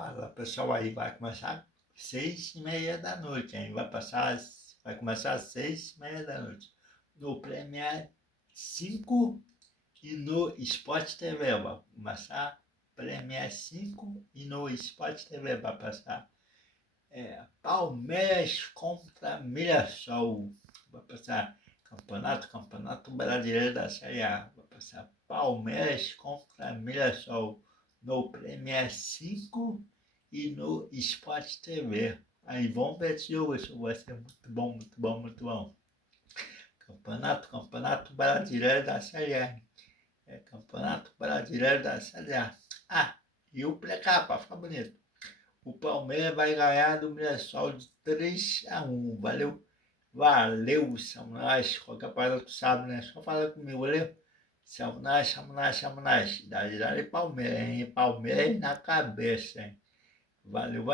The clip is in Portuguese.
Fala pessoal, aí vai começar 6h30 da noite, hein? Vai começar às 6h30 da noite. No Premier 5 e no Sport TV. Vai começar Premier 5 e no Sport TV vai passar Palmeiras contra Mirassol. Vai passar Campeonato Brasileiro da Série A. Vai passar Palmeiras contra Mirassol no Premier 5 e no Sport TV. Aí vamos ver esse jogo, isso vai ser muito bom, muito bom, muito bom. Campeonato Brasileiro da Série A. Campeonato Brasileiro da Série A. Ah, e o placar para ficar bonito. O Palmeiras vai ganhar do Mirassol de 3-1. Valeu? Valeu, Samunás. Qualquer parada tu sabe, né? Só fala comigo, valeu? Samunás. Dá Palmeiras, hein? Palmeiras na cabeça, hein? Valeu.